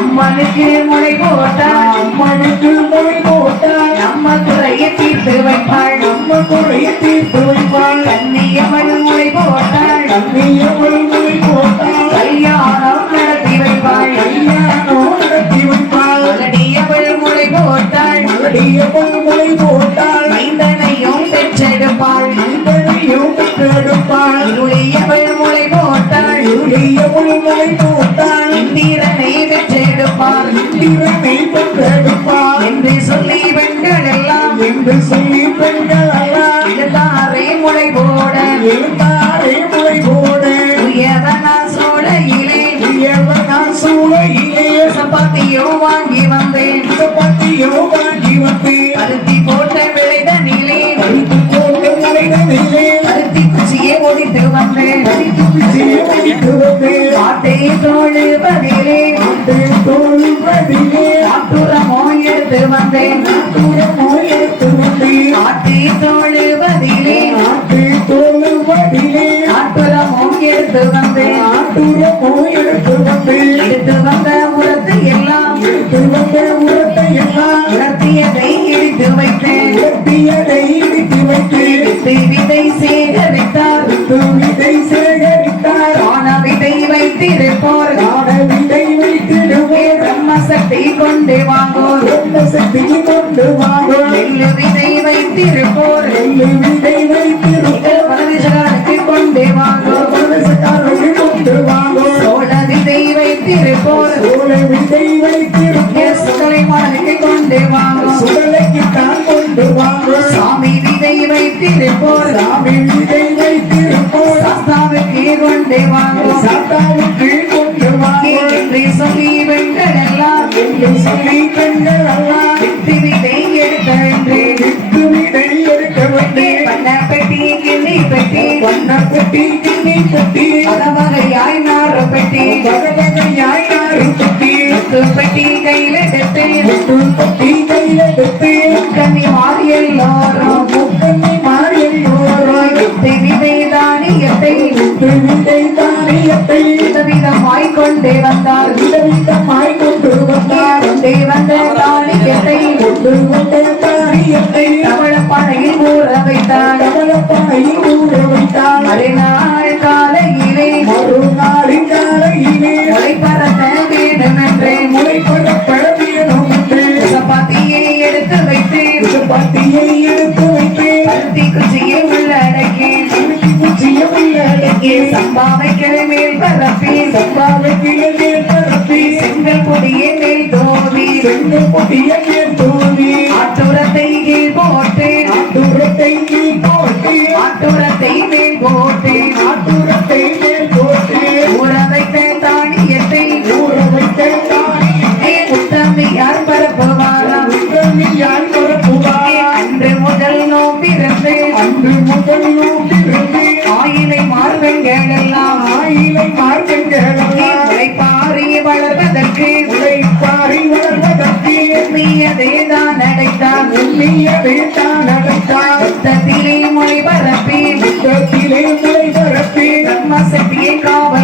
அம்மனுக்கு முளை போட்டாள் அம்மனுக்கு முளை போட்டாள் நம்ம குறையை தீர்த்து வைப்பாள். நம்ம குறையை தீர்த்து வைப்பாள். கண்ணியவள் முளை போட்டாள் கண்ணியவள் என்று சொல்லி பெண்கள் எல்லாம் என்று சொல்லி பெண்கள் எல்லாம் எழுதாரை முளை போட எழுத்தாரே ஆட்டுரமோ வந்தேன் தூரமோ எடுத்து வந்து தோழுவதிலே ஆட்டு எடுத்து வந்தேன் ஆட்டுரமோ எடுத்து வந்தேன் எடுத்து வந்த உரத்து எல்லாம் எடுத்து வந்த உரத்தை எல்லாம் உலர்த்தியதை இடித்து வைத்தேன் உலர்த்தியதை இடித்து வைத்தேன் வித்து விதை சேகரித்தார் வித்து விதை சேகரித்தார் ஆன விதை வைத்திருப்போர். சாமி விதை வைத்திருப்போர். சாமி விதை வைத்திருப்போம் பெட்டி முத்து பெட்டி கையில் எடுத்து முத்து பெட்டி கையில எடுத்து கண்ணி மாறி எல்லாரும் முக்கண்ணி மாறியில் ஓராய் வித்து விதை தானியத்தை விட்டு விதை தானியத்தை விதவிதமாய் கொண்டே வந்தார் விதவிதமாய் கொண்டு வந்தார் கொண்டே வந்த தானியத்தை கொண்டு வந்த தானியத்தை தமிழ பனையில் ஊற வைத்தார் கமலப்பாயில் ஊற வைத்தார் மறுநாள் வைத்து பத்தியை எடுத்து வைத்து பருத்தி குச்சியை உள்ளடக்கி குச்சியை உள்ளடக்கி சம்பாவைக்கிழமை மேல் பரப்பி சம்பாவைக்கு மேல் பரப்பி செங்கல் பொடியை மேல் தோவி. செங்கல் பொட்டியை மேல் தோவி. ஆட்டுரத்தை கீழ் போட்டு ஆட்டுரத்தை கீழ் போட்டு ஆட்டுரத்தை மேல் போட்டு அன்று முதல் நோக்கிருந்து ஆயிலை மார்பெண்கள் எல்லாம் ஆயிலை மார்க்கங்களெல்லாம் உழைப்பாரி வளர்வதற்கு உழைப்பாரி வளர்வதற்கு எண்ணியதேதான் நடத்தான் எண்ணியதே தான் நடத்தார் யுத்தத்திலே மொழி பரப்பி யுத்தத்திலே முறை பரப்பி பிரம்மசக்தியை காவல்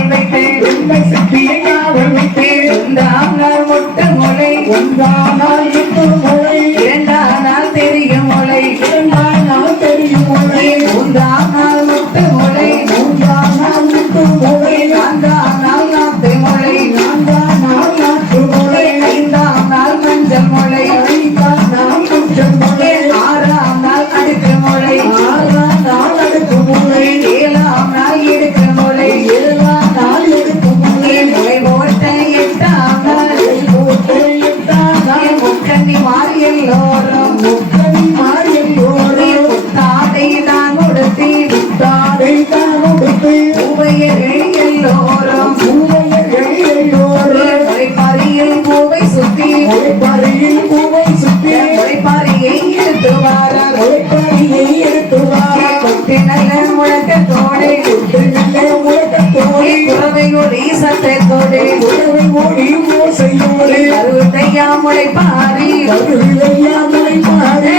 சத்தத்தோடு உறவை ஓடி ஓசையோடு அறுபத்தையா முளைப்பாரி கருவிலையா முளைப்பாரி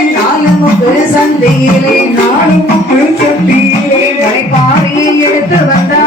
சந்தையிலே? நாளுக்கு சட்டியிலே முளைப்பாரியை எடுத்து வந்தார்?